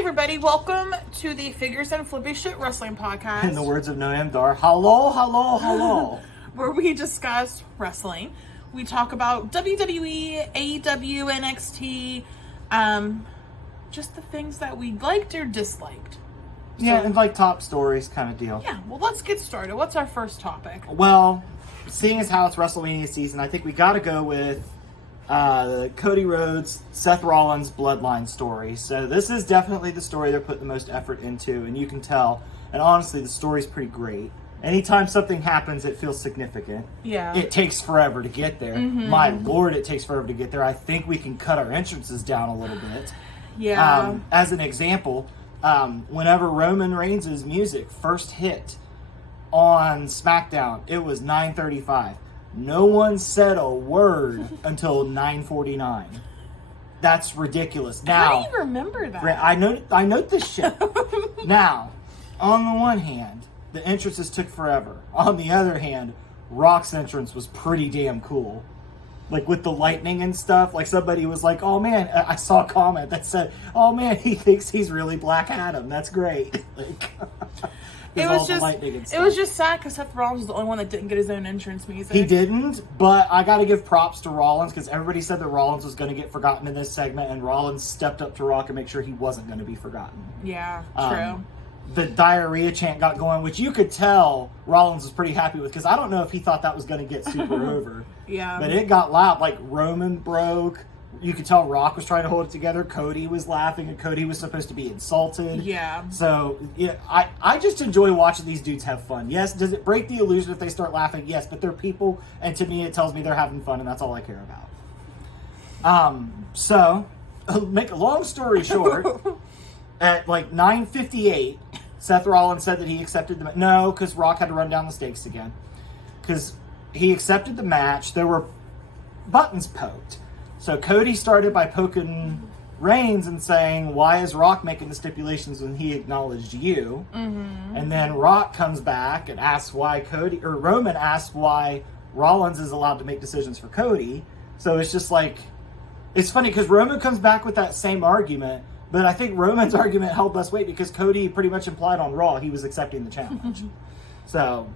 everybody, welcome to the Figures and Flippy Shit Wrestling Podcast. In the words of Noam Dar, hello, hello, hello. Where we discuss wrestling. We talk about WWE, AEW, NXT, just the things that we liked or disliked. Yeah, and like top stories kind of deal. Yeah, well, let's get started. What's our first topic? Well, seeing as how it's WrestleMania season, I think we got to go with Cody Rhodes, Seth Rollins bloodline story. So this is definitely the story they're putting the most effort into, and you can tell. And honestly, the story's pretty great. Anytime something happens, it feels significant. Yeah. It takes forever to get there. Mm-hmm. My Lord, it takes forever to get there. I think we can cut our entrances down a little bit. Yeah. As an example, whenever Roman Reigns' music first hit on SmackDown, it was 9:35. No one said a word until 9:49. That's ridiculous. Now, how do you remember that? I note this shit. Now, on the one hand, the entrances took forever. On the other hand, Rock's entrance was pretty damn cool. Like with the lightning and stuff. Like somebody was like, oh man, I saw a comment that said, oh man, he thinks he's really Black Adam. That's great. Like, it was just sad because Seth Rollins was the only one that didn't get his own entrance music. He didn't, but I got to give props to Rollins because everybody said that Rollins was going to get forgotten in this segment, and Rollins stepped up to Rock and make sure he wasn't going to be forgotten. Yeah, true. The diarrhea chant got going, which you could tell Rollins was pretty happy with because I don't know if he thought that was going to get super over. Yeah. But it got loud. Like Roman broke. You could tell Rock was trying to hold it together. Cody was laughing, and Cody was supposed to be insulted. Yeah. So, yeah, I just enjoy watching these dudes have fun. Yes, does it break the illusion if they start laughing? Yes, but they're people, and to me it tells me they're having fun, and that's all I care about. So, make a long story short, at like 9:58, Seth Rollins said that he accepted the... No, because Rock had to run down the stakes again. Because he accepted the match. There were buttons poked. So Cody started by poking Reigns and saying, why is Rock making the stipulations when he acknowledged you? Mm-hmm. And then Rock comes back and asks why Roman asks why Rollins is allowed to make decisions for Cody. So it's just like, it's funny because Roman comes back with that same argument, but I think Roman's argument held less weight because Cody pretty much implied on Raw he was accepting the challenge. So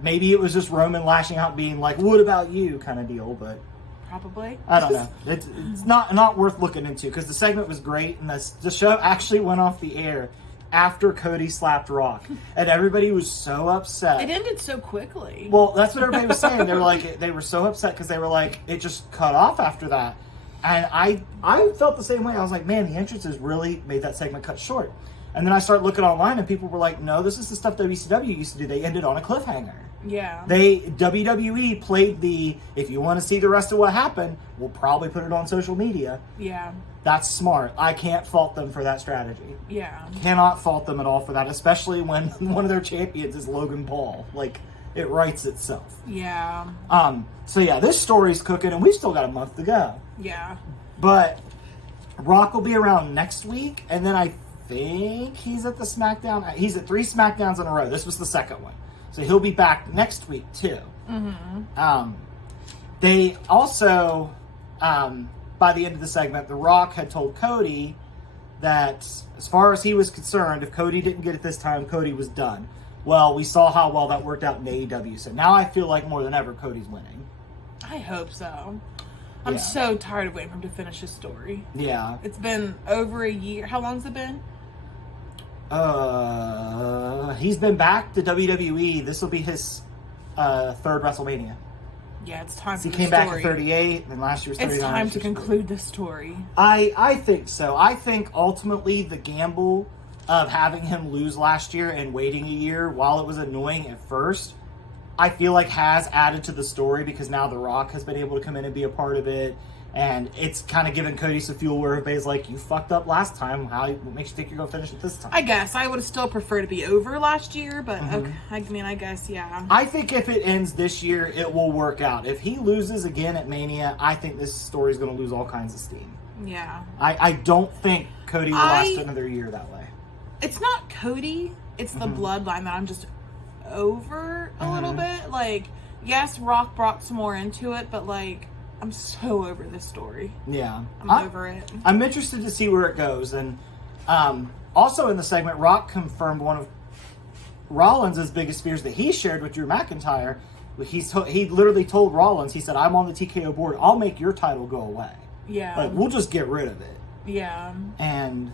maybe it was just Roman lashing out being like, what about you kind of deal, but... Probably. I don't know. It's not worth looking into because the segment was great and the show actually went off the air after Cody slapped Rock and everybody was so upset. It ended so quickly. Well, that's what everybody was saying. They were like, they were so upset because they were like, it just cut off after that. And I felt the same way. I was like, man, the entrances really made that segment cut short. And then I started looking online and people were like, no, this is the stuff WCW used to do. They ended on a cliffhanger. Yeah. WWE played if you want to see the rest of what happened, we'll probably put it on social media. Yeah. That's smart. I can't fault them for that strategy. Yeah. Cannot fault them at all for that, especially when one of their champions is Logan Paul. Like, it writes itself. Yeah. So yeah, this story's cooking and we've still got a month to go. Yeah. But Rock will be around next week, and then I think he's at the SmackDown. He's at 3 SmackDowns in a row. This was the second one. So he'll be back next week, too. Mm-hmm. They also, by the end of the segment, The Rock had told Cody that, as far as he was concerned, if Cody didn't get it this time, Cody was done. Well, we saw how well that worked out in AEW. So now I feel like more than ever, Cody's winning. I hope so. I'm so tired of waiting for him to finish his story. Yeah. It's been over a year. How long's it been? He's been back to WWE. This will be his third WrestleMania. Yeah, it's time for the story. He came back at 38, and last year was 39. It's time to conclude this story. I think so. I think ultimately the gamble of having him lose last year and waiting a year, while it was annoying at first, I feel like has added to the story because now The Rock has been able to come in and be a part of it. And it's kind of given Cody some fuel where everybody's like, you fucked up last time. What makes you think you're going to finish it this time? I guess. I would still prefer to be over last year, but okay. I mean, I guess, yeah. I think if it ends this year, it will work out. If he loses again at Mania, I think this story is going to lose all kinds of steam. Yeah. I don't think Cody will last another year that way. It's not Cody. It's the bloodline that I'm just over a little bit. Like, yes, Rock brought some more into it, but like, I'm so over this story. Yeah. I'm over it. I'm interested to see where it goes, and Also in the segment, Rock confirmed one of Rollins' biggest fears that he shared with Drew McIntyre. He literally told Rollins, he said, I'm on the TKO board. I'll make your title go away. Yeah. Like, we'll just get rid of it. Yeah. And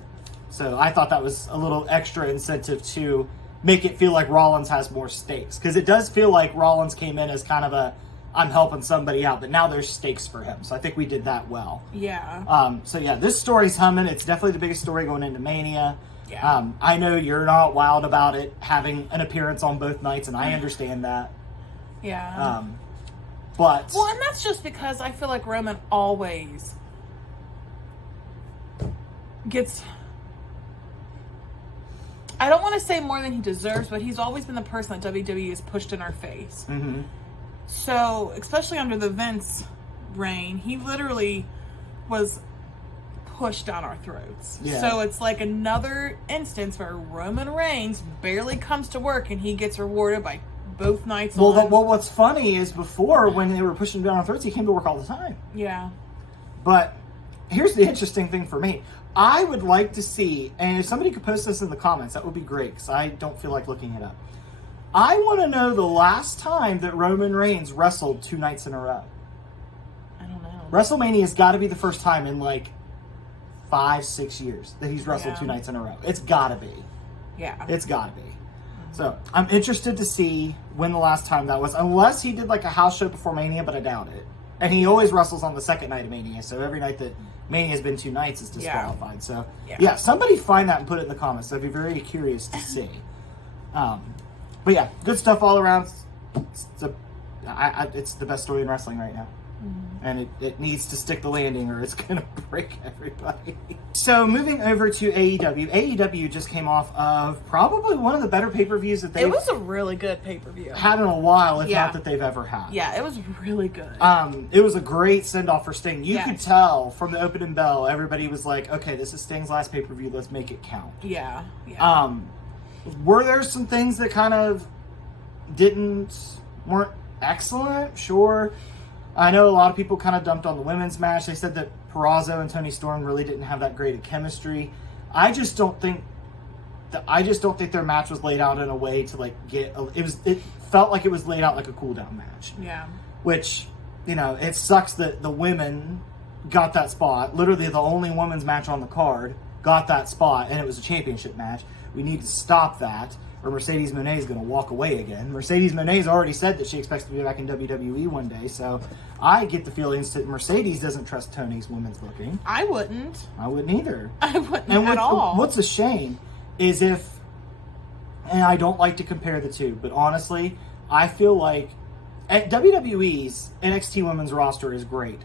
so I thought that was a little extra incentive to make it feel like Rollins has more stakes. Because it does feel like Rollins came in as kind of I'm helping somebody out, but now there's stakes for him. So I think we did that well. Yeah. So yeah, this story's humming. It's definitely the biggest story going into Mania. Yeah. I know you're not wild about it having an appearance on both nights, and I understand that. Yeah. But well, and that's just because I feel like Roman always gets, I don't want to say more than he deserves, but he's always been the person that WWE has pushed in our face. Mm-hmm. So, especially under the Vince reign, he literally was pushed down our throats. Yeah. So it's like another instance where Roman Reigns barely comes to work and he gets rewarded by both nights on. Well, what's funny is before, when they were pushing him down our throats, he came to work all the time. Yeah. But here's the interesting thing for me. I would like to see, and if somebody could post this in the comments, that would be great, because I don't feel like looking it up. I want to know the last time that Roman Reigns wrestled 2 nights in a row. I don't know. WrestleMania's got to be the first time in like 5-6 years that he's wrestled 2 nights in a row. It's got to be. Yeah. It's got to be. So I'm interested to see when the last time that was, unless he did like a house show before Mania, but I doubt it. And he always wrestles on the second night of Mania, so every night that Mania's been 2 nights is disqualified. So yeah, somebody find that and put it in the comments. I'd be very curious to see. But yeah, good stuff all around. It's the best story in wrestling right now. Mm-hmm. And it needs to stick the landing or it's going to break everybody. So moving over to AEW. AEW just came off of probably one of the better pay-per-views that they've It was a really good pay-per-view. had in a while, if not that they've ever had. Yeah, it was really good. It was a great send-off for Sting. You Yes. could tell from the opening bell, everybody was like, okay, this is Sting's last pay-per-view, let's make it count. Yeah. Yeah. Were there some things that kind of weren't excellent? Sure. I know a lot of people kind of dumped on the women's match. They said that Purrazzo and Toni Storm really didn't have that great of chemistry. I just don't think their match was laid out in a way to like it felt like it was laid out like a cool-down match. Yeah. Which, it sucks that the women got that spot. Literally the only women's match on the card got that spot, and it was a championship match. We need to stop that, or Mercedes Moné is going to walk away again. Mercedes Moné's already said that she expects to be back in WWE one day, so I get the feelings that Mercedes doesn't trust Tony's women's booking. I wouldn't. I wouldn't either. I wouldn't at all. What's a shame is and I don't like to compare the two, but honestly, I feel like at WWE's NXT women's roster is great,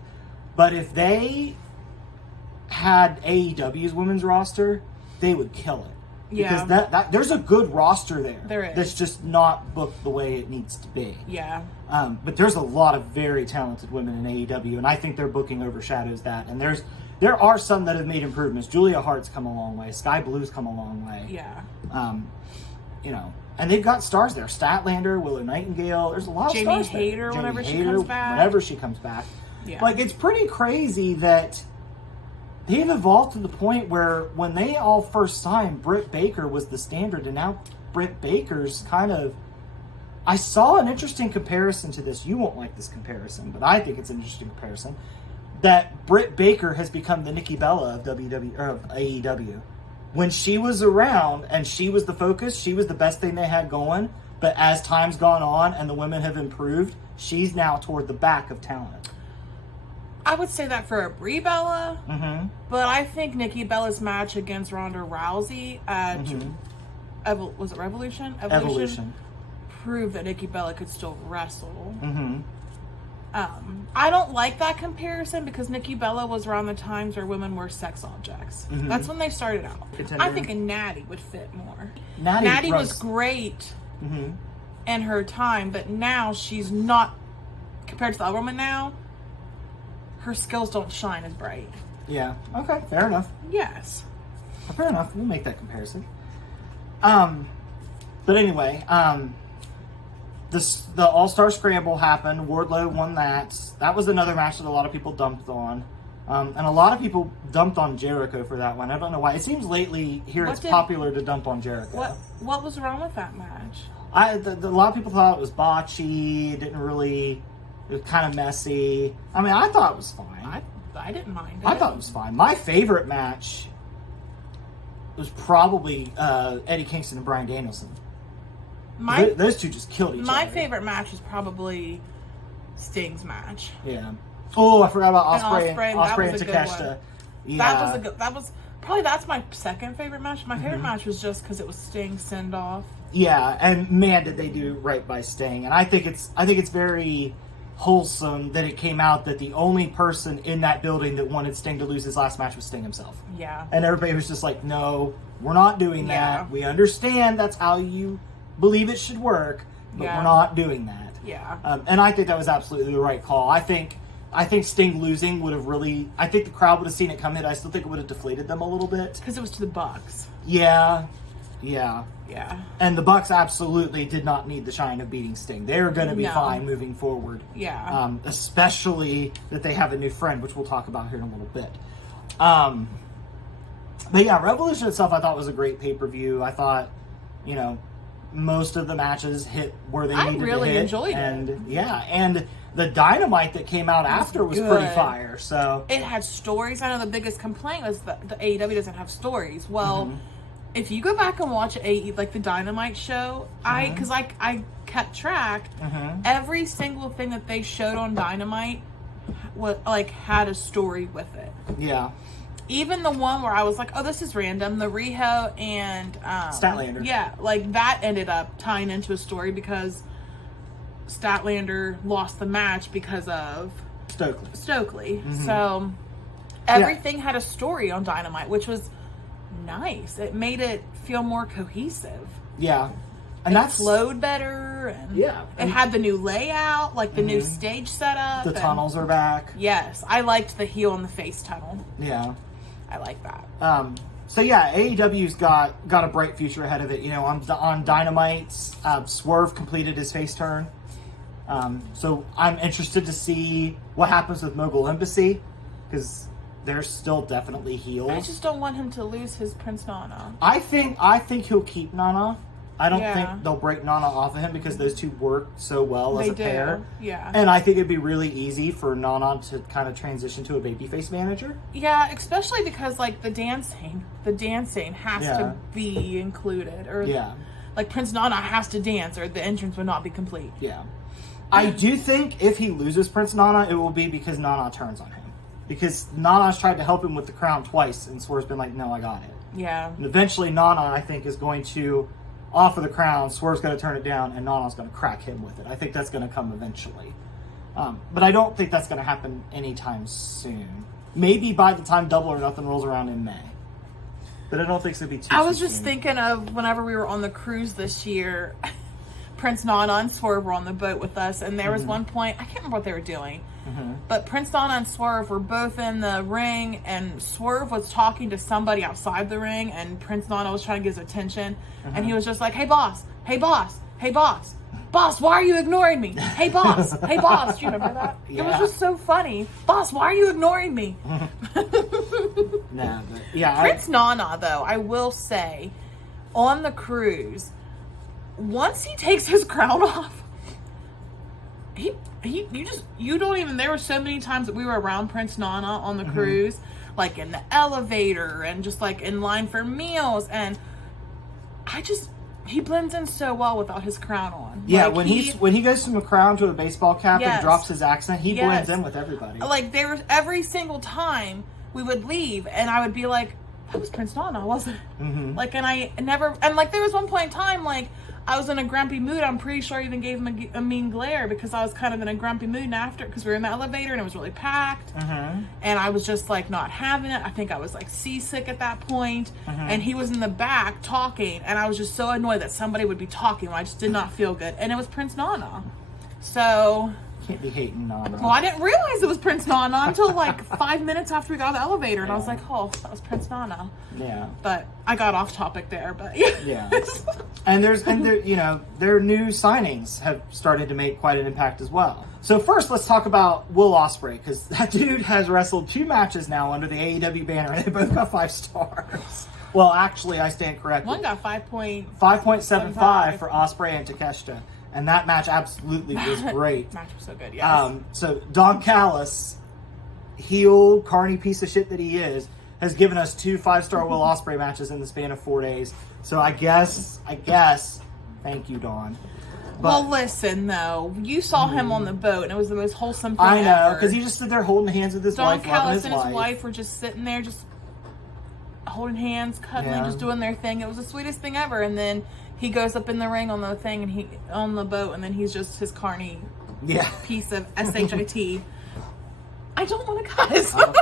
but if they had AEW's women's roster, they would kill it. Yeah. Because that there's a good roster there. There is. That's just not booked the way it needs to be. Yeah. But there's a lot of very talented women in AEW, and I think their booking overshadows that. And there are some that have made improvements. Julia Hart's come a long way. Sky Blue's come a long way. Yeah. And they've got stars there. Statlander, Willow Nightingale. There's a lot of stars there. Jamie Hayter, whenever she comes back. Whenever she comes back. Yeah. Like, it's pretty crazy that they've evolved to the point where when they all first signed, Britt Baker was the standard, and now Britt Baker's kind of... I saw an interesting comparison to this. You won't like this comparison, but I think it's an interesting comparison. That Britt Baker has become the Nikki Bella of AEW. When she was around and she was the focus, she was the best thing they had going, but as time's gone on and the women have improved, she's now toward the back of talent. I would say that for a Brie Bella, Mm-hmm. but I think Nikki Bella's match against Ronda Rousey at was it Revolution? Evolution. Proved that Nikki Bella could still wrestle. Mm-hmm. I don't like that comparison because Nikki Bella was around the times where women were sex objects. Mm-hmm. That's when they started out. Contender. I think a Natty would fit more. Natty was great in her time, but now she's not, compared to the other woman now, her skills don't shine as bright. Yeah. Okay. Fair enough. Yes. Fair enough. We'll make that comparison. But anyway, the All-Star Scramble happened. Wardlow won that. That was another match that a lot of people dumped on. And a lot of people dumped on Jericho for that one. I don't know why. It seems lately here it's popular to dump on Jericho. What was wrong with that match? A lot of people thought it was botchy. It was kind of messy. I mean, I thought it was fine. I didn't mind it. I thought it was fine. My favorite match was probably Eddie Kingston and Bryan Danielson. Those two just killed each other. My favorite match was probably Sting's match. Yeah. Oh, I forgot about Ospreay and Takeshita. Yeah. That's my second favorite match. My favorite match was just because it was Sting's send off. Yeah, and man, did they do right by Sting. And I think it's very wholesome that it came out that the only person in that building that wanted Sting to lose his last match was Sting himself. Yeah. And everybody was just like, no, we're not doing that. We understand that's how you believe it should work, but we're not doing that. Yeah. And I think that was absolutely the right call. I think Sting losing would have really... I think the crowd would have seen it coming. I still think it would have deflated them a little bit. Because it was to the Bucks. Yeah. And the Bucks absolutely did not need the shine of beating Sting. They're going to be fine moving forward. Yeah. Especially that they have a new friend, which we'll talk about here in a little bit. But yeah, Revolution itself I thought was a great pay-per-view. I thought, most of the matches hit where they needed to hit. I really enjoyed it. And the Dynamite that came out after was pretty fire. So it had stories. I know the biggest complaint was that the AEW doesn't have stories. Well, if you go back and watch the Dynamite show, because I kept track, every single thing that they showed on Dynamite had a story with it. Yeah. Even the one where I was like, oh, this is random, the Riho and Statlander. Yeah, that ended up tying into a story because Statlander lost the match because of Stokely. So everything had a story on Dynamite, which was nice. It made it feel more cohesive. Yeah. And that flowed better. And it had the new layout, the new stage setup. The tunnels are back. Yes. I liked the heel and the face tunnel. Yeah. I like that. So yeah, AEW's got a bright future ahead of it. On Dynamite, Swerve completed his face turn. So I'm interested to see what happens with Mogul Embassy, because they're still definitely heels. I just don't want him to lose his Prince Nana. I think he'll keep Nana. I don't think they'll break Nana off of him because those two work so well as a pair. Yeah. And I think it'd be really easy for Nana to kind of transition to a babyface manager. Yeah, especially because the dancing has to be included, or Prince Nana has to dance, or the entrance would not be complete. Yeah. I do think if he loses Prince Nana, it will be because Nana turns on him. Because Nana's tried to help him with the crown twice, and Swerve's been like, no, I got it. Yeah. And eventually Nana, I think, is going to offer the crown, Swerve's going to turn it down, and Nana's going to crack him with it. I think that's going to come eventually. But I don't think that's going to happen anytime soon. Maybe by the time Double or Nothing rolls around in May. But I don't think it's going to be too I was just soon. thinking of whenever we were on the cruise this year, Prince Nana and Swerve were on the boat with us, and there was one point, I can't remember what they were doing, but Prince Nana and Swerve were both in the ring, and Swerve was talking to somebody outside the ring, and Prince Nana was trying to get his attention, and he was just like, hey boss, boss, why are you ignoring me? Hey boss, do you remember that? Yeah. It was just so funny. Boss, why are you ignoring me? Prince Nana, though, I will say, on the cruise, once he takes his crown off, you don't even, there were so many times that we were around Prince Nana on the cruise, in the elevator and just in line for meals, and he blends in so well without his crown on. Yeah, when he goes from a crown to a baseball cap and drops his accent, he blends in with everybody. There was every single time we would leave, and I would be like, that was Prince Nana, wasn't it? And I never, and there was one point in time, I was in a grumpy mood. I'm pretty sure I even gave him a mean glare because I was kind of in a grumpy mood after, because we were in the elevator and it was really packed. And I was just not having it. I think I was seasick at that point. And he was in the back talking, and I was just so annoyed that somebody would be talking when I just did not feel good. And it was Prince Nana. So Can't be hating Nana. Well, I didn't realize it was Prince Nana until like 5 minutes after we got out of the elevator, and I was like, "Oh, that was Prince Nana." Yeah. But I got off topic there. But yeah. Yeah. And their new signings have started to make quite an impact as well. So first, let's talk about Will Ospreay, because that dude has wrestled 2 matches now under the AEW banner. They both got 5 stars. Well, actually, I stand corrected. One got 5.75 for Ospreay and Takeshita. And that match absolutely was great. Match was so good, yes. So Don Callis, heel, carny piece of shit that he is, has given us 2 5-star Will Ospreay matches in the span of 4 days. So I guess, thank you, Don. But, well, listen, though. You saw him on the boat, and it was the most wholesome thing I know, ever. because he just stood there holding hands with his wife, Don loving Callis his and his wife were just sitting there, just holding hands, cuddling, just doing their thing. It was the sweetest thing ever. And then he goes up in the ring on the thing, and he on the boat, and then he's just his carny piece of shit. I don't want to cuss. Okay.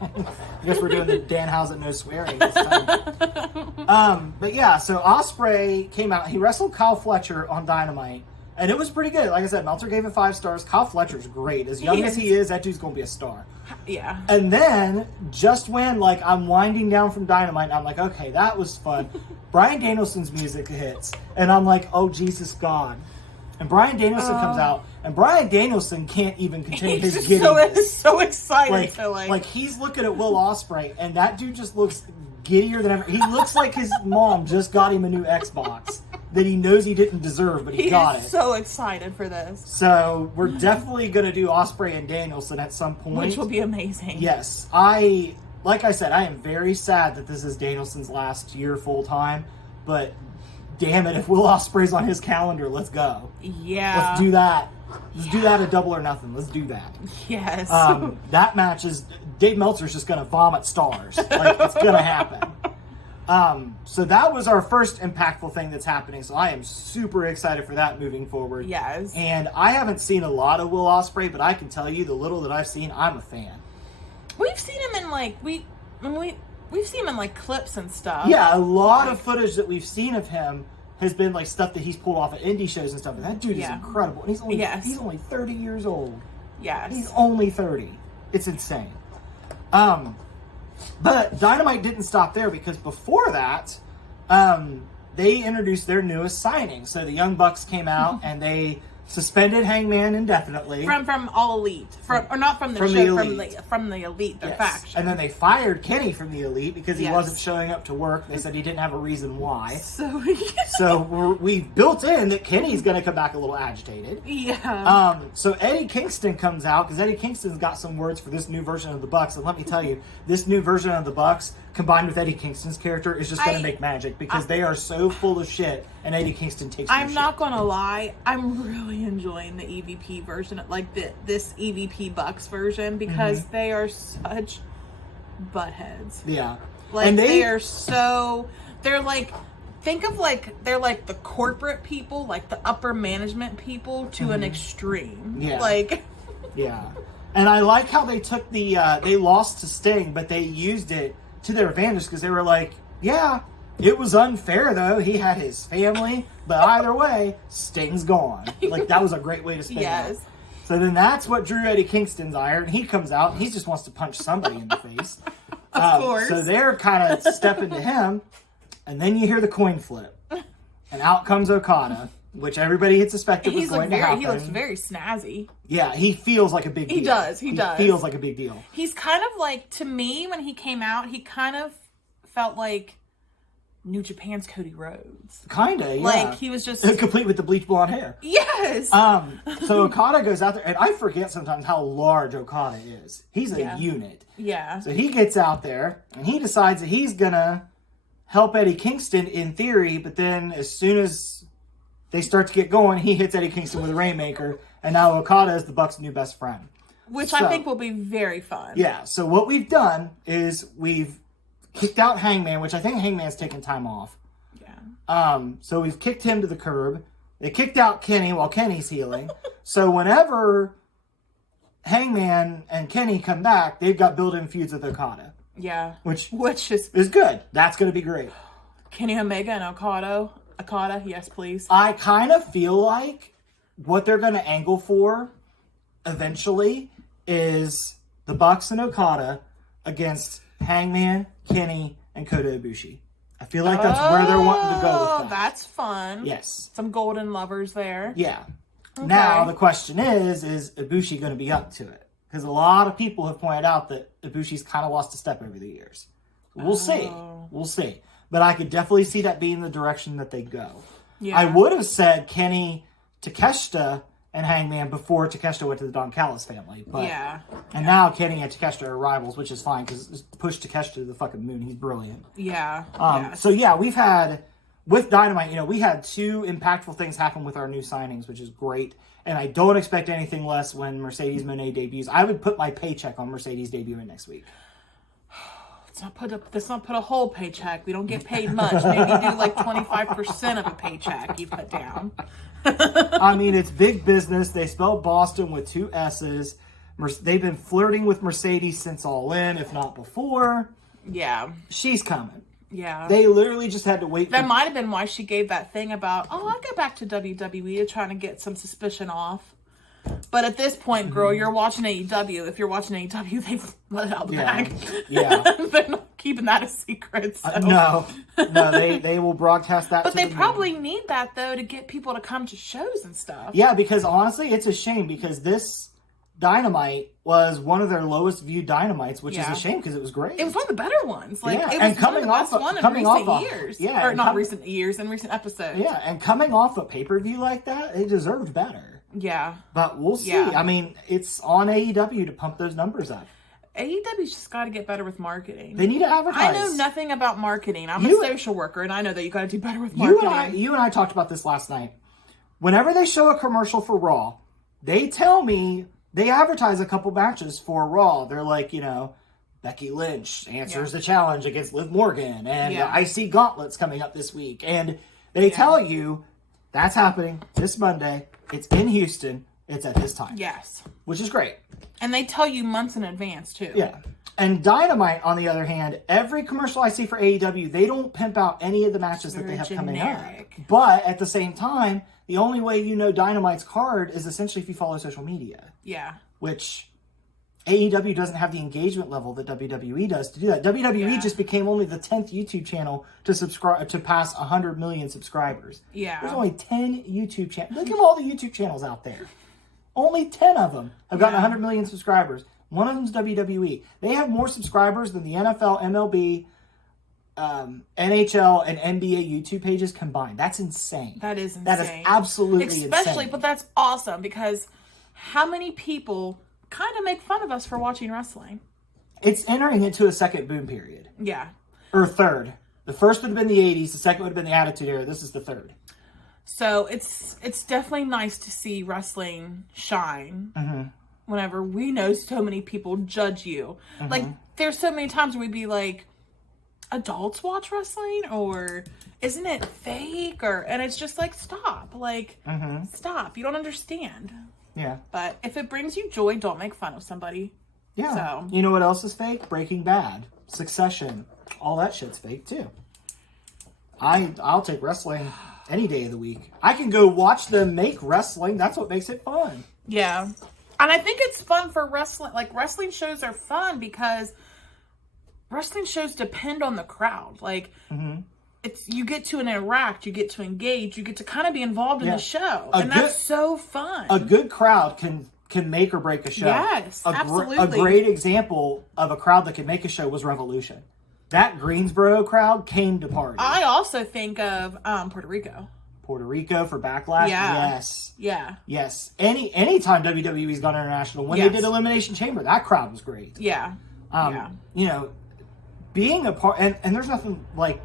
I guess we're doing the Danhausen no swearing this time. But yeah, so Ospreay came out. He wrestled Kyle Fletcher on Dynamite, and it was pretty good. Like I said, Meltzer gave it 5 stars. Kyle Fletcher's great. As young as he is, that dude's going to be a star. Yeah. And then, just when like I'm winding down from Dynamite, and I'm like, okay, that was fun. Bryan Danielson's music hits, and I'm like, oh, Jesus God. And Bryan Danielson comes out, and Bryan Danielson can't even contain his giddiness. So excited. Like he's looking at Will Ospreay, and that dude just looks giddier than ever. He looks like his mom just got him a new Xbox that he knows he didn't deserve, but he got it. He's so excited for this. So we're definitely going to do Ospreay and Danielson at some point. Which will be amazing. Yes. Like I said, I am very sad that this is Danielson's last year full-time, but damn it, if Will Ospreay's on his calendar, let's go. Yeah. Let's do that. Let's do that at Double or Nothing. Let's do that. Yes. That match is... Dave Meltzer's just going to vomit stars. Like, it's going to happen. So that was our first impactful thing that's happening. So I am super excited for that moving forward. Yes. And I haven't seen a lot of Will Ospreay, but I can tell you the little that I've seen, I'm a fan. We've seen him in like we've seen him in like clips and stuff. Yeah, a lot of footage that we've seen of him has been like stuff that he's pulled off at indie shows and stuff. And that dude is incredible. And he's only 30 years old. Yes. He's only 30. It's insane. But Dynamite didn't stop there, because before that, they introduced their newest signing. So the Young Bucks came out and they suspended Hangman indefinitely. From All Elite. Not from the show, from the Elite, their faction. And then they fired Kenny from the Elite because he wasn't showing up to work. They said he didn't have a reason why. So we've built in that Kenny's going to come back a little agitated. Yeah. So Eddie Kingston comes out, because Eddie Kingston's got some words for this new version of the Bucks. And let me tell you, this new version of the Bucks, combined with Eddie Kingston's character, is just going to make magic, because they are so full of shit, and Eddie Kingston takes I'm not going to lie, I'm really enjoying the EVP version, like this EVP Bucks version, because they are such buttheads. Yeah. Like, and they are so... They're like... Think of like... They're like the corporate people, like the upper management people, to an extreme. Yeah. Like... Yeah. And I like how they took the... they lost to Sting, but they used it to their advantage, because they were like, yeah, it was unfair, though. He had his family, but either way, Sting's gone. Like, that was a great way to spin it. So then that's what drew Eddie Kingston's ire, and he comes out, and he just wants to punch somebody in the face. Of course. So they're kind of stepping to him, and then you hear the coin flip, and out comes Okada, which everybody had suspected was going to happen. He looks very snazzy. Yeah, he feels like a big deal. He does. He feels like a big deal. He's kind of like, to me, when he came out, he kind of felt like New Japan's Cody Rhodes. Kinda, yeah. Like, he was just... complete with the bleach blonde hair. Yes! So Okada goes out there, and I forget sometimes how large Okada is. He's a unit. Yeah. So he gets out there, and he decides that he's gonna help Eddie Kingston in theory, but then as soon as they start to get going, he hits Eddie Kingston with a Rainmaker, and now Okada is the Bucks' new best friend. Which I think will be very fun. Yeah, so what we've done is we've kicked out Hangman, which I think Hangman's taken time off. Yeah. So we've kicked him to the curb. They kicked out Kenny while Kenny's healing. So whenever Hangman and Kenny come back, they've got built-in feuds with Okada. Yeah. Which is good. That's going to be great. Kenny Omega and Okada, yes, please. I kind of feel like what they're going to angle for eventually is the Bucks and Okada against Hangman, Kenny, and Kota Ibushi. I feel like that's where they're wanting to go with that. That's fun. Yes. Some golden lovers there. Yeah. Okay. Now, the question is Ibushi going to be up to it? Because a lot of people have pointed out that Ibushi's kind of lost a step over the years. We'll see. We'll see. But I could definitely see that being the direction that they go. Yeah. I would have said Kenny, Takeshita, and Hangman before Takeshita went to the Don Callis family. But, yeah. And now Kenny and Takeshita are rivals, which is fine because push Takeshita to the fucking moon. He's brilliant. Yeah. So, yeah, we've had, with Dynamite, we had 2 impactful things happen with our new signings, which is great. And I don't expect anything less when Mercedes Moné debuts. I would put my paycheck on Mercedes debuting next week. Let's not put a whole paycheck. We don't get paid much. Maybe do like 25% of a paycheck you put down. I mean, it's big business. They spelled Boston with 2 S's. They've been flirting with Mercedes since All In, if not before. Yeah. She's coming. Yeah. They literally just had to wait. That might have been why she gave that thing about, I'll go back to WWE to try to get some suspicion off. But at this point, girl, you're watching AEW. If you're watching AEW, they've let it out the bag. Yeah. They're not keeping that a secret. So. No, they will broadcast that. But they probably need that, though, to get people to come to shows and stuff. Yeah, because honestly, it's a shame because this Dynamite was one of their lowest viewed Dynamites, which is a shame because it was great. It was one of the better ones. Like, yeah. It was and coming one of the best one in recent years. Yeah. Or not recent years, in recent episodes. Yeah, and coming off a pay-per-view like that, it deserved better. Yeah. But we'll see. Yeah. I mean, it's on AEW to pump those numbers up. AEW's just got to get better with marketing. They need to advertise. I know nothing about marketing. I'm a social worker, and I know that you got to do better with marketing. You and I talked about this last night. Whenever they show a commercial for Raw, they tell me they advertise a couple matches for Raw. They're like, Becky Lynch answers the challenge against Liv Morgan, and the IC Gauntlet's coming up this week. And they tell you that's happening this Monday. It's in Houston. It's at this time. Yes. Which is great. And they tell you months in advance, too. Yeah. And Dynamite, on the other hand, every commercial I see for AEW, they don't pimp out any of the matches that they have coming up. But at the same time, the only way you know Dynamite's card is essentially if you follow social media. Yeah. Which AEW doesn't have the engagement level that WWE does to do that. WWE just became only the 10th YouTube channel to pass 100 million subscribers. Yeah. There's only 10 YouTube channels. Look at all the YouTube channels out there. Only 10 of them have gotten 100 million subscribers. One of them's WWE. They have more subscribers than the NFL, MLB, NHL, and NBA YouTube pages combined. That's insane. That is insane. That is absolutely insane. But that's awesome because how many people kind of make fun of us for watching wrestling? It's entering into a second boom period. Yeah. Or third. The first would have been the 80s. The second would have been the Attitude Era. This is the third. So it's definitely nice to see wrestling shine. Mm-hmm. Whenever we know so many people judge you. Mm-hmm. Like, there's so many times where we'd be like, adults watch wrestling? Or isn't it fake? And it's just like, stop. Like, stop. You don't understand. Yeah. But if it brings you joy, don't make fun of somebody. Yeah. So. You know what else is fake? Breaking Bad. Succession. All that shit's fake, too. I'll take wrestling any day of the week. I can go watch them make wrestling. That's what makes it fun. Yeah. And I think it's fun for wrestling. Like, wrestling shows are fun because wrestling shows depend on the crowd. Like, you get to interact, you get to engage, you get to kind of be involved in the show. That's so fun. A good crowd can make or break a show. Yes, absolutely. A great example of a crowd that could make a show was Revolution. That Greensboro crowd came to party. I also think of Puerto Rico. Puerto Rico for Backlash? Yeah. Yes. Yeah. Yes. Anytime WWE's gone international, when they did Elimination Chamber, that crowd was great. Yeah. Being a part, and there's nothing like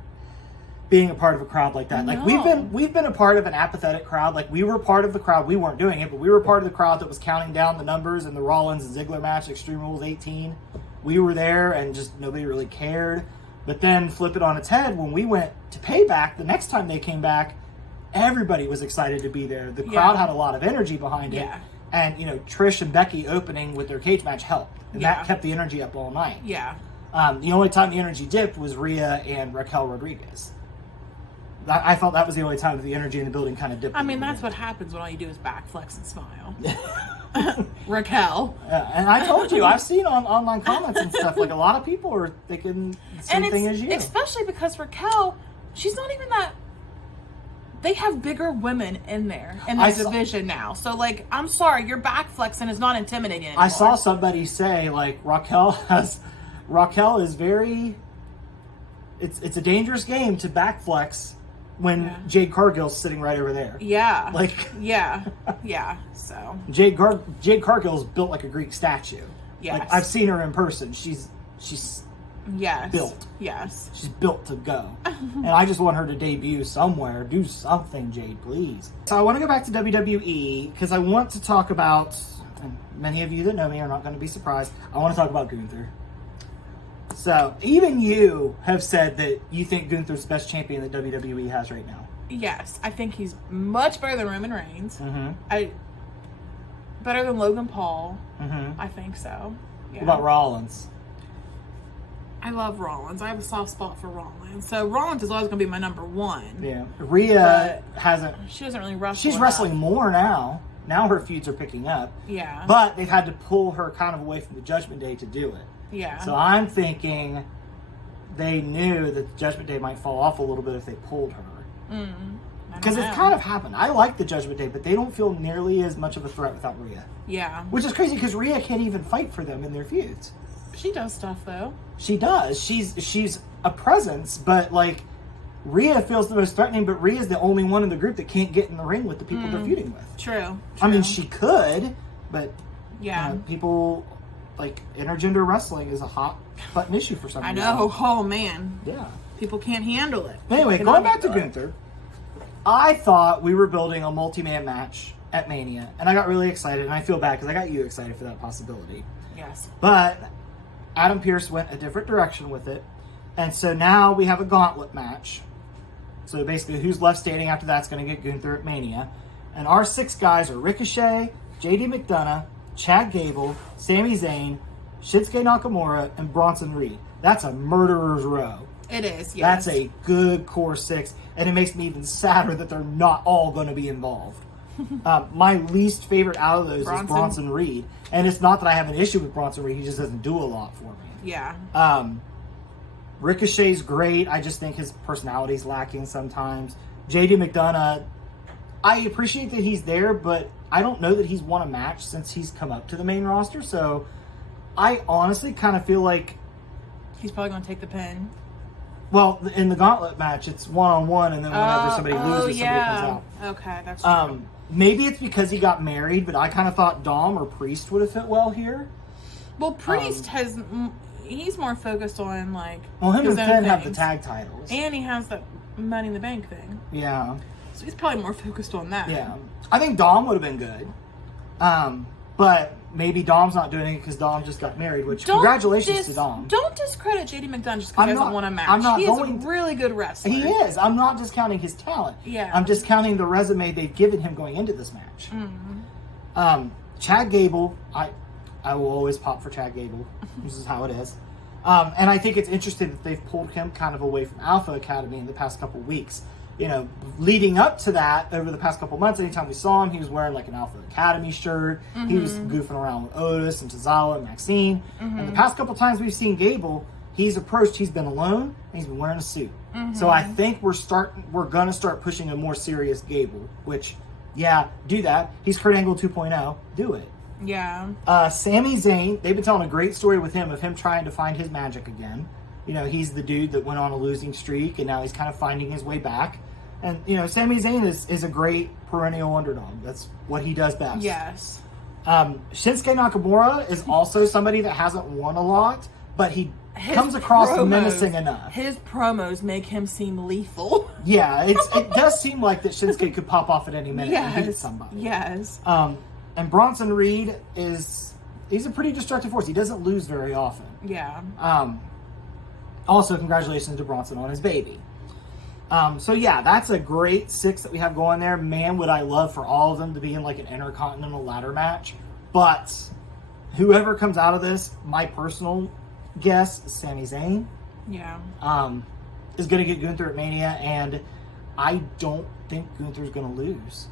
being a part of a crowd like that. Like we've been a part of an apathetic crowd. Like we were part of the crowd. We weren't doing it, but we were part of the crowd that was counting down the numbers in the Rollins and Ziggler match, Extreme Rules 18. We were there and just nobody really cared. But then flip it on its head when we went to Payback, the next time they came back, everybody was excited to be there. The crowd had a lot of energy behind it. And, Trish and Becky opening with their cage match helped. And that kept the energy up all night. Yeah. The only time the energy dipped was Rhea and Raquel Rodriguez. I felt that was the only time that the energy in the building kind of dipped. I mean, that's what happens when all you do is back, flex, and smile. Raquel. And I told you, I've seen on online comments and stuff, like a lot of people are thinking the same thing as you. Especially because Raquel, she's not even that. They have bigger women in there in the division now. So, like, I'm sorry, your back flexing is not intimidating anymore. I saw somebody say, like, Raquel is very. It's a dangerous game to back flex when Jade Cargill's sitting right over there. Yeah. Like. Yeah. So. Jade Cargill's built like a Greek statue. Yes. Like, I've seen her in person. She's built. Yes. She's built to go. And I just want her to debut somewhere. Do something, Jade, please. So I want to go back to WWE because I want to talk about, and many of you that know me are not going to be surprised, I want to talk about Gunther. So even you have said that you think Gunther's the best champion that WWE has right now. Yes. I think he's much better than Roman Reigns. Mm-hmm. Better than Logan Paul. Mm-hmm. I think so. Yeah. What about Rollins? I love Rollins. I have a soft spot for Rollins. So Rollins is always going to be my number one. Yeah. Rhea hasn't. She doesn't really wrestle. She's wrestling more now. Now her feuds are picking up. Yeah. But they've had to pull her kind of away from the Judgment Day to do it. Yeah. So I'm thinking they knew that the Judgment Day might fall off a little bit if they pulled her. Because it's kind of happened. I like the Judgment Day, but they don't feel nearly as much of a threat without Rhea. Yeah. Which is crazy because Rhea can't even fight for them in their feuds. She does stuff though. She does. She's a presence, but like Rhea feels the most threatening, but Rhea's the only one in the group that can't get in the ring with the people they're feuding with. True. I mean, she could, but yeah, people like intergender wrestling is a hot button issue for some reason. I know. Oh man. Yeah. People can't handle it. Anyway, going back to Gunther, I thought we were building a multi-man match at Mania, and I got really excited, and I feel bad because I got you excited for that possibility. Yes. But Adam Pearce went a different direction with it, and so now we have a gauntlet match. So basically, who's left standing after that's going to get Gunther at Mania. And our 6 guys are Ricochet, JD McDonough, Chad Gable, Sami Zayn, Shinsuke Nakamura, and Bronson Reed. That's a murderer's row. It is, yes. That's a good core 6, and it makes me even sadder that they're not all going to be involved. My least favorite out of those is Bronson Reed. And it's not that I have an issue with Bronson Reed, he just doesn't do a lot for me. Yeah. Ricochet's great. I just think his personality's lacking sometimes. JD McDonough, I appreciate that he's there, but I don't know that he's won a match since he's come up to the main roster. So I honestly kind of feel like he's probably going to take the pin. Well, in the gauntlet match, it's 1-on-1, and then whenever somebody loses, somebody comes out. Okay, that's true. Maybe it's because he got married, but I kind of thought Dom or Priest would have fit well here. Well, Priest he's more focused on, like, well, him his and own Finn have the things. tag titles. And he has the Money in the Bank thing. Yeah. So he's probably more focused on that. Yeah. I think Dom would have been good. But maybe Dom's not doing it because Dom just got married, which congratulations to Dom. Don't discredit JD McDonough just because he hasn't won a match. He is a really good wrestler. He is. I'm not discounting his talent. Yeah. I'm discounting the resume they've given him going into this match. Mm-hmm. Chad Gable, I will always pop for Chad Gable. This is how it is. And I think it's interesting that they've pulled him kind of away from Alpha Academy in the past couple weeks. You know, leading up to that, over the past couple months, anytime we saw him, he was wearing like an Alpha Academy shirt. Mm-hmm. He was goofing around with Otis and Tozawa and Maxine. Mm-hmm. And the past couple times we've seen Gable, he's been alone, and he's been wearing a suit. Mm-hmm. So I think we're going to start pushing a more serious Gable, which, yeah, do that. He's Kurt Angle 2.0. Do it. Yeah. Sami Zayn, they've been telling a great story with him of him trying to find his magic again. You know, he's the dude that went on a losing streak, and now he's kind of finding his way back. And, you know, Sami Zayn is a great perennial underdog. That's what he does best. Yes. Shinsuke Nakamura is also somebody that hasn't won a lot, but he comes across menacing enough. His promos make him seem lethal. Yeah, it does seem like that Shinsuke could pop off at any minute and beat somebody. Yes. And Bronson Reed he's a pretty destructive force. He doesn't lose very often. Yeah. Also, congratulations to Bronson on his baby. So yeah, that's a great 6 that we have going there. Man, would I love for all of them to be in like an intercontinental ladder match. But whoever comes out of this, my personal guess, Sami Zayn. Yeah. Is going to get Gunther at Mania, and I don't think Gunther's going to lose.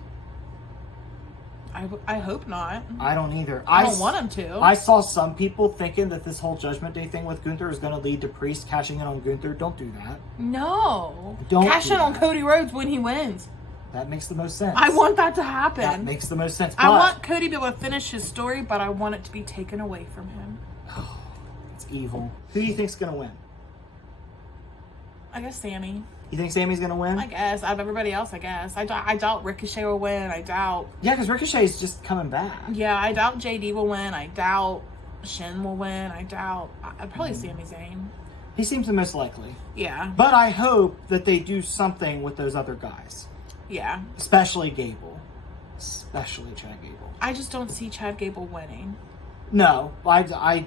I hope not. I don't either. I don't want him to. I saw some people thinking that this whole Judgment Day thing with Gunther is going to lead to Priest cashing in on Gunther. Don't do that. No. Don't cash do in on that. Cody Rhodes when he wins. That makes the most sense. I want that to happen. That makes the most sense. I want Cody to be able to finish his story, but I want it to be taken away from him. It's evil. Who do you think's going to win? I guess Sammy. You think Sammy's going to win? I guess. Out of everybody else, I guess. I doubt Ricochet will win. I doubt... Yeah, because Ricochet's just coming back. Yeah, I doubt JD will win. I doubt Shin will win. I doubt... I'd probably Sami Zayn. He seems the most likely. Yeah. But I hope that they do something with those other guys. Yeah. Especially Gable. Especially Chad Gable. I just don't see Chad Gable winning. No, I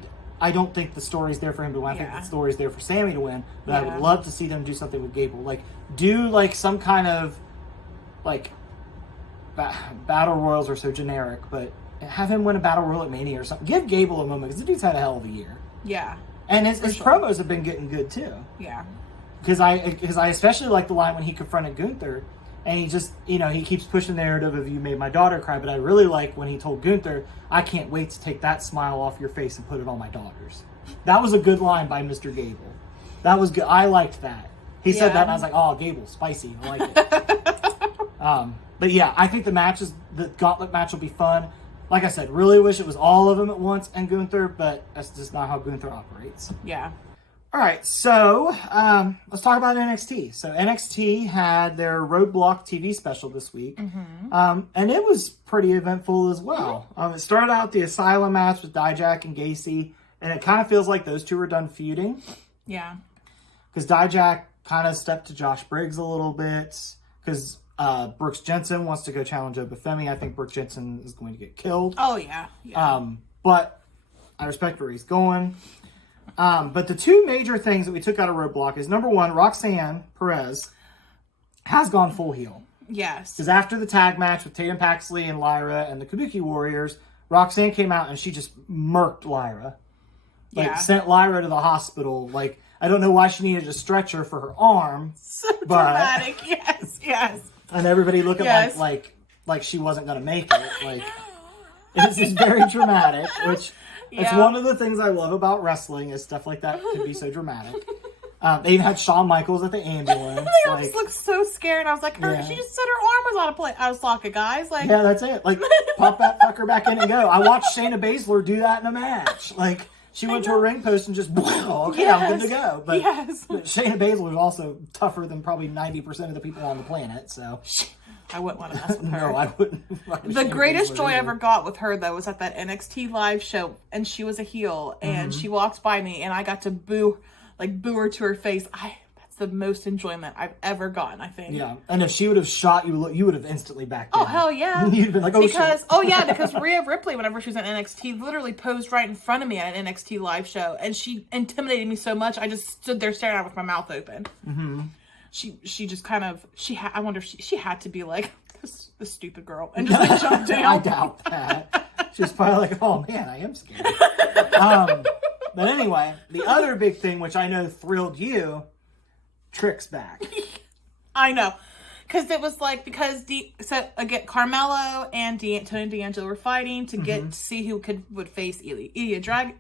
don't think the story's there for him to win. I think the story's there for Sammy to win. But I would love to see them do something with Gable. Like, do, like, some kind of, like, Battle Royals are so generic, but have him win a Battle Royal at Mania or something. Give Gable a moment, because the dude's had a hell of a year. Yeah. And his promos have been getting good, too. Yeah. Because I especially like the line when he confronted Gunther, and he just, he keeps pushing the narrative of you made my daughter cry, but I really like when he told Gunther, I can't wait to take that smile off your face and put it on my daughters. That was a good line by Mr. Gable. That was good. I liked that. He said that, and I was like, oh, Gable, spicy. I like it. But yeah, I think the gauntlet match will be fun. Like I said, really wish it was all of them at once and Gunther, but that's just not how Gunther operates. Yeah. All right, so let's talk about NXT. So NXT had their Roadblock TV special this week, and it was pretty eventful as well. It started out the Asylum match with Dijak and Gacy, and it kind of feels like those two are done feuding. Yeah. Because Dijak kind of stepped to Josh Briggs a little bit, because Brooks Jensen wants to go challenge Obafemi. I think Brooks Jensen is going to get killed. Oh, yeah. But I respect where he's going. But the two major things that we took out of Roadblock is, number one, Roxanne Perez has gone full heel. Yes. Because after the tag match with Tatum Paxley and Lyra and the Kabuki Warriors, Roxanne came out and she just murked Lyra. Sent Lyra to the hospital. Like, I don't know why she needed a stretcher for her arm. So dramatic. Yes. And everybody looking like she wasn't going to make it. Like, it's just very dramatic, which... It's one of the things I love about wrestling is stuff like that can be so dramatic. They even had Shawn Michaels at the ambulance. They all just looked so scared. I was like, she just said her arm was out of socket, guys. Like, yeah, that's it. Like, pop that fucker back in and go. I watched Shayna Baszler do that in a match. Like, she went to a ring post and just, I'm good to go. But Shayna Baszler is also tougher than probably 90% of the people on the planet, so... I wouldn't want to mess with her. No, I wouldn't. The greatest joy I ever got with her, though, was at that NXT live show, and she was a heel, and she walked by me, and I got to boo her to her face. That's the most enjoyment I've ever gotten, I think. Yeah, and if she would have shot you, you would have instantly backed Oh, hell yeah. You'd have been like, because Rhea Ripley, whenever she was at NXT, literally posed right in front of me at an NXT live show, and she intimidated me so much, I just stood there staring at her with my mouth open. Mm-hmm. She just kind of, I wonder if she had to be like, this stupid girl, and just like jump down. I doubt that. She was probably like, oh man, I am scared. But anyway, the other big thing, which I know thrilled you, Trick's back. I know. Because it was like, again, Carmelo and Tony D'Angelo were fighting to get to see who would face Ilya.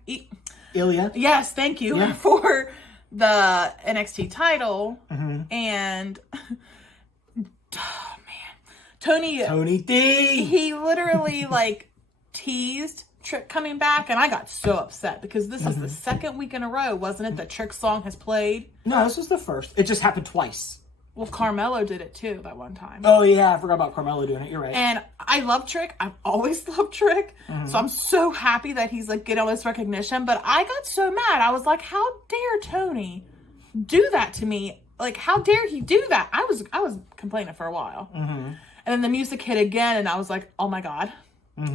Yes, thank you. Yeah. For the NXT title, and Tony D. He literally teased Trick coming back, and I got so upset because this is the second week in a row, wasn't it? That Trick's song has played. No, this was the first. It just happened twice. Well, Carmelo did it too that one time. Oh yeah, I forgot about Carmelo doing it. You're right. And I love Trick. I've always loved Trick. So I'm so happy that he's getting all this recognition. But I got so mad. I was like, how dare Tony do that to me? Like, how dare he do that? I was complaining for a while. And then the music hit again, and I was like, oh my God.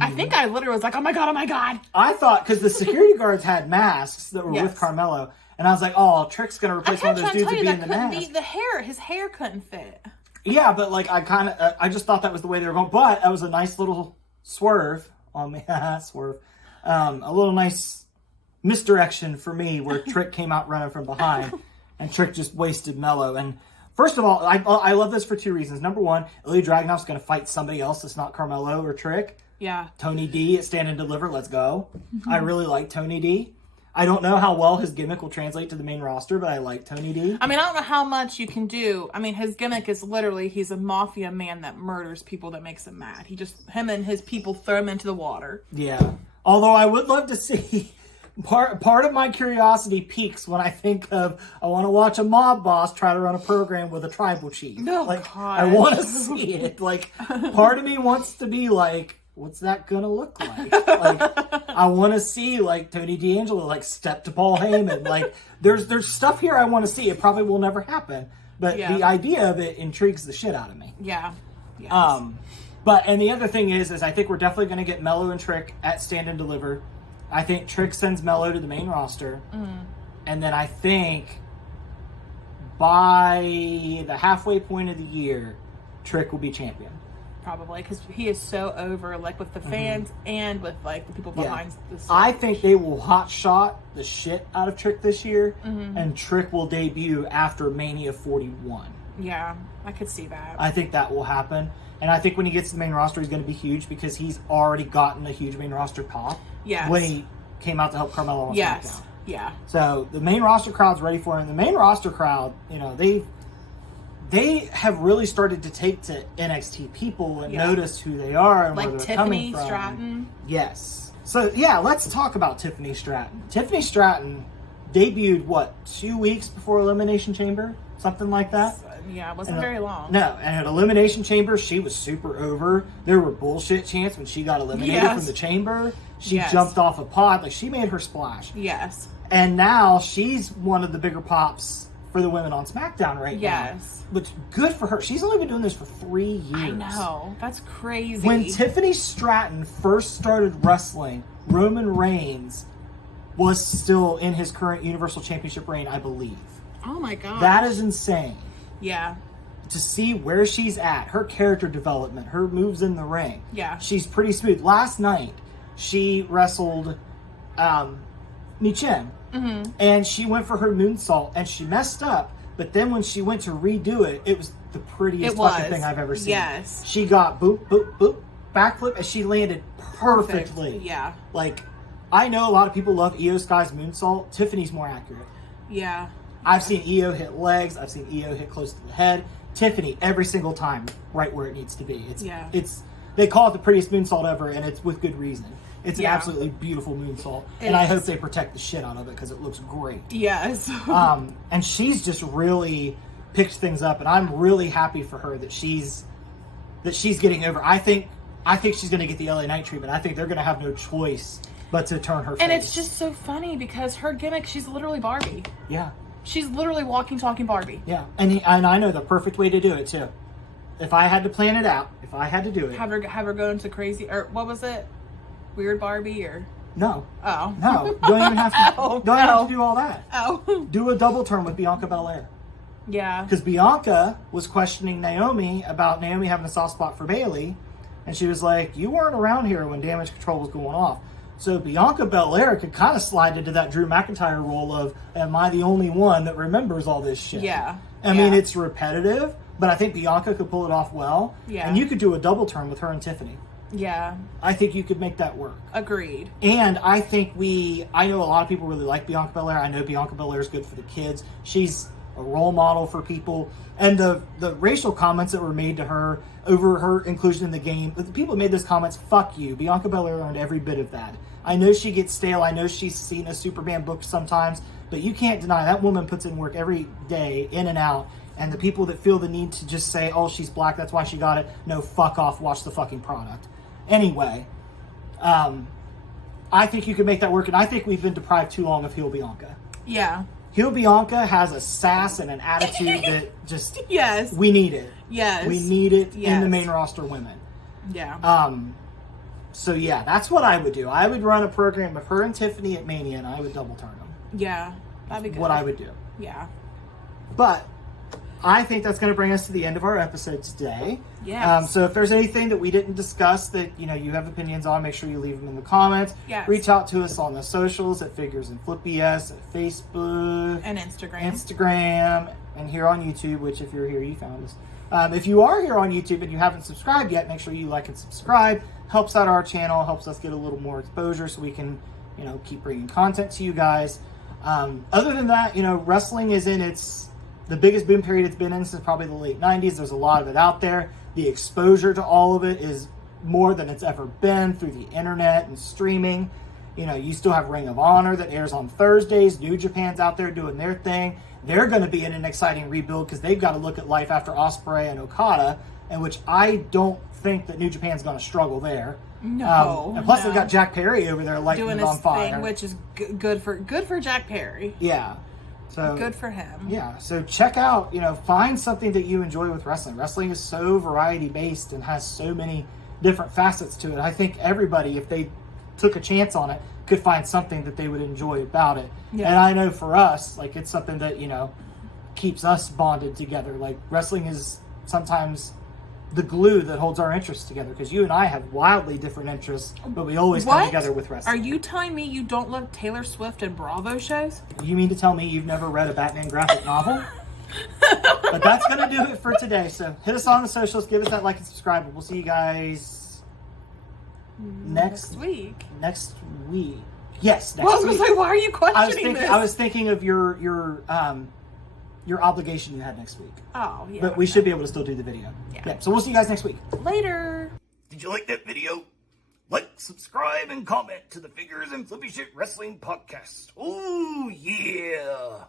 I think I literally was like, oh my God, oh my God. I thought, because the security guards had masks that were with Carmelo. And I was like, oh, Trick's going to replace one of those dudes to be in the mask. His hair couldn't fit. Yeah, but I just thought that was the way they were going. But that was a nice little swerve on me. Swerve. A little nice misdirection for me where Trick came out running from behind and Trick just wasted Mello. And first of all, I love this for two reasons. Number one, Ilya Dragunov's going to fight somebody else that's not Carmelo or Trick. Yeah. Tony D at Stand and Deliver, let's go. I really like Tony D. I don't know how well his gimmick will translate to the main roster, but I like Tony D. I mean, I don't know how much you can do. I mean, his gimmick is literally he's a mafia man that murders people that makes him mad. Him and his people throw him into the water. Yeah. Although I would love to see, part of my curiosity peaks when I think of, I want to watch a mob boss try to run a program with a tribal chief. No, like, God. I want to see it. Like, part of me wants to be like, what's that gonna look like? Like, I want to see like Tony D'Angelo like step to Paul Heyman. Like, there's stuff here I want to see. It probably will never happen, but the idea of it intrigues the shit out of me. Yeah. Yes. But and the other thing is I think we're definitely going to get Mello and Trick at Stand and Deliver. I think Trick sends Mello to the main roster, and then I think by the halfway point of the year, Trick will be champion. Probably, because he is so over, like, with the fans and with, like, the people behind the scenes. I think they will hot shot the shit out of Trick this year, and Trick will debut after Mania 41. Yeah, I could see that. I think that will happen. And I think when he gets to the main roster, he's going to be huge because he's already gotten a huge main roster pop. Yes. When he came out to help Carmelo on SmackDown. Yeah. So the main roster crowd's ready for him. The main roster crowd, you know, they have really started to take to NXT people and notice who they are and like where they're Tiffany coming from. Stratton. Yes. So yeah, let's talk about Tiffany Stratton. Tiffany Stratton debuted 2 weeks before Elimination Chamber, something like that. Yeah, it wasn't very long. No, and at Elimination Chamber, she was super over. There were bullshit chants when she got eliminated from the chamber. She jumped off a pod, like she made her splash. Yes. And now she's one of the bigger pops for the women on SmackDown right now. Yes. Which, good for her. She's only been doing this for 3 years. I know. That's crazy. When Tiffany Stratton first started wrestling, Roman Reigns was still in his current Universal Championship reign, I believe. Oh my God. That is insane. Yeah. To see where she's at, her character development, her moves in the ring. Yeah. She's pretty smooth. Last night, she wrestled Michin. And she went for her moonsault, and she messed up. But then when she went to redo it, it was the prettiest fucking thing I've ever seen. Yes. She got boop, boop, boop, backflip, and she landed perfectly. Perfect. Yeah. Like, I know a lot of people love Io Sky's moonsault. Tiffany's more accurate. Yeah. I've seen Io hit legs. I've seen Io hit close to the head. Tiffany, every single time, right where it needs to be. It's they call it the prettiest moonsault ever, and it's with good reason. It's an absolutely beautiful moonsault, and I hope they protect the shit out of it because it looks great. Yes. And she's just really picked things up, and I'm really happy for her that she's getting over. I think she's going to get the LA Knight treatment. I think they're going to have no choice but to turn her face. And it's just so funny because her gimmick, she's literally Barbie. Yeah. She's literally walking, talking Barbie. Yeah, and I know the perfect way to do it too. If I had to plan it out, if I had to do it, have her go into crazy, or what was it? Weird Barbie, or no, no, don't even have to. Have to do all that. Oh, do a double turn with Bianca Belair. Yeah, because Bianca was questioning Naomi about Naomi having a soft spot for Bayley, and she was like, "You weren't around here when Damage Control was going off." So Bianca Belair could kind of slide into that Drew McIntyre role of, am I the only one that remembers all this shit? Yeah. I mean, it's repetitive, but I think Bianca could pull it off well. Yeah. And you could do a double turn with her and Tiffany. Yeah. I think you could make that work. Agreed. And I think I know a lot of people really like Bianca Belair. I know Bianca Belair is good for the kids. She's a role model for people. And the racial comments that were made to her over her inclusion in the game, the people made those comments, fuck you. Bianca Belair learned every bit of that. I know she gets stale. I know she's seen a Superman book sometimes, but you can't deny that woman puts in work every day, in and out. And the people that feel the need to just say, oh, she's black, that's why she got it. No, fuck off. Watch the fucking product. Anyway, I think you can make that work. And I think we've been deprived too long of heel Bianca. Yeah. Heel Bianca has a sass and an attitude that just... Yes. We need it. Yes. We need it in the main roster women. Yeah. So yeah, that's what I would do. I would run a program of her and Tiffany at Mania, and I would double turn them. Yeah, that'd be good. What I would do. Yeah. But I think that's going to bring us to the end of our episode today. Yes. So if there's anything that we didn't discuss that you have opinions on, make sure you leave them in the comments. Yes. Reach out to us on the socials at Figures and Flip BS, at Facebook and Instagram, and here on YouTube. Which if you're here, you found us. If you are here on YouTube and you haven't subscribed yet, make sure you like and subscribe. Helps out our channel, helps us get a little more exposure so we can, keep bringing content to you guys. Other than that, wrestling is in the biggest boom period it's been in since probably the late 90s. There's a lot of it out there. The exposure to all of it is more than it's ever been through the internet and streaming. You still have Ring of Honor that airs on Thursdays. New Japan's out there doing their thing. They're going to be in an exciting rebuild because they've got to look at life after Ospreay and Okada, and which I don't think that New Japan's going to struggle there. No. And plus, they've got Jack Perry over there lighting doing it on his fire, thing, which is good for Jack Perry. Yeah. So good for him. Yeah. So check out, find something that you enjoy with wrestling. Wrestling is so variety based and has so many different facets to it. I think everybody, if they took a chance on it, could find something that they would enjoy about it. Yeah. And I know for us, it's something that, keeps us bonded together. Wrestling is sometimes the glue that holds our interests together, because you and I have wildly different interests, but we always come together with wrestling. Are you telling me you don't love Taylor Swift and Bravo shows? You mean to tell me you've never read a Batman graphic novel? But that's going to do it for today. So hit us on the socials, give us that like and subscribe, and we'll see you guys next week. Next week. Yes, next week. I was going to say, why are you questioning this? I was thinking of your obligation you had next week. Oh, yeah. But we should be able to still do the video. Yeah. So we'll see you guys next week. Later. Did you like that video? Like, subscribe, and comment to the Figures and Flippy Shit Wrestling Podcast. Oh, yeah.